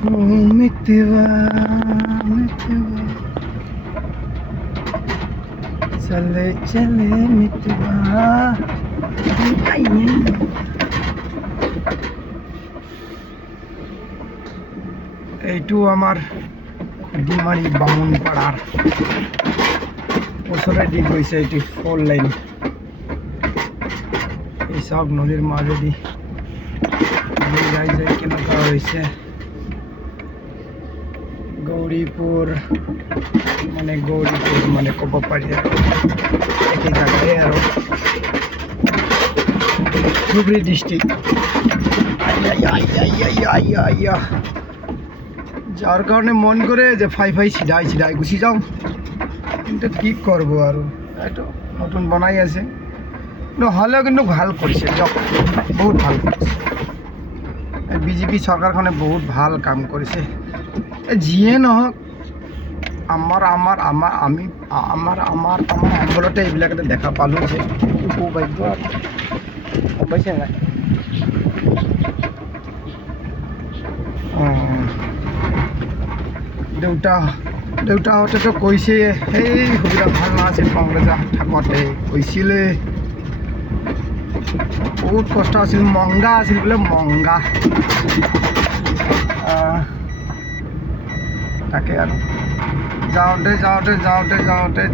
मितवा मितवा चले चले मितवा এইটো আমাৰ ডিমাৰি বামুন পাড়াৰ ওচৰেদি গৈছে এটি 4 লাইন এই সব নদীৰ মাজেদি যাই যাই কেনেকুৱা হৈছে গৌৰীপুৰ মানে ক'ব পাৰি একেই জাগাই আৰু ধুবুৰী ডিস্ট্রিক্ট যার কারণে মন করে যে ফাই সিধাই গুছি যাও কিন্তু কি করবো আর একটু নতুন বনাই আছে হলেও কিন্তু ভাল করছে বহুত ভাল করছে বিজেপি সরকারখনে বহুত ভাল কাম করেছে যিয়ে নহওক আমি আন্দোলনতে এইবিলাক দেখা পালোঁ যে সৌভাগ্য গম পাইছে নাই দেউতাহঁতেতো কৈছে সেই সুবিধা ভাল নাছিল কংগ্ৰেছে থাকোঁতে কৈছিলে বহুত কষ্ট আছিল মংগা আছিল বোলে মংগা তাকে আৰু যাওঁতে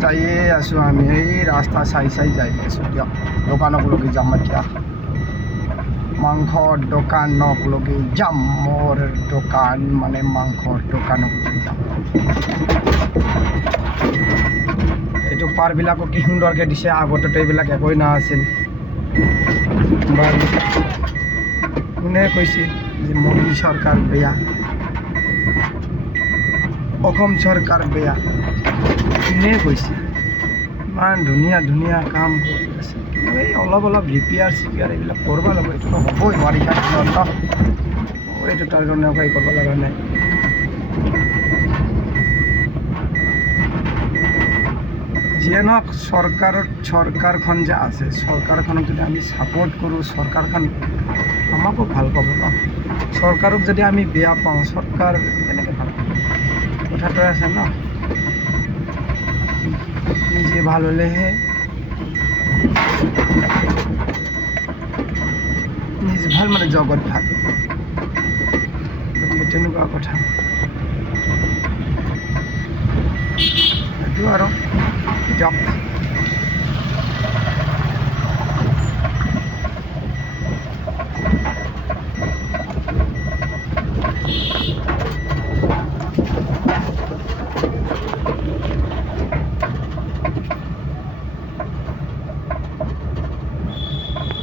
যায়ে আছোঁ আমি এই ৰাস্তা চাই যাই আছোঁ দিয়ক দোকানক লগি যাম এতিয়া মাংসৰ দোকানক লগি যাম মোৰ দোকান মানে মাংসৰ দোকানক লগি যাম এইটো পাৰবিলাকো কি সুন্দৰকৈ দিছে আগতেতো এইবিলাক একোই নাছিল বাৰু কোনে কৈছে যে মোদী চৰকাৰ বেয়া অসম চৰকাৰ বেয়া কোনে কৈছে ইমান ধুনীয়া কাম কৰি আছে কিন্তু এই অলপ ৰিপেয়াৰ এইবিলাক কৰিব লাগিব এইটোতো হ'বই বাৰিষা দিনত এইটো তাৰ কাৰণে উপায় কৰিব লগা নাই যিয়ে নহওক চৰকাৰখন যে আছে চৰকাৰখনক যদি আমি ছাপোৰ্ট কৰোঁ চৰকাৰখন আমাকো ভাল পাব ন চৰকাৰক যদি আমি বেয়া পাওঁ চৰকাৰ কেনেকৈ ভাল পাব কথাটো আছে ন নিজে ভাল হ'লেহে নিজে ভাল মানে জগত ভাল গতিকে তেনেকুৱা কথা সেইটো আৰু দিয়ক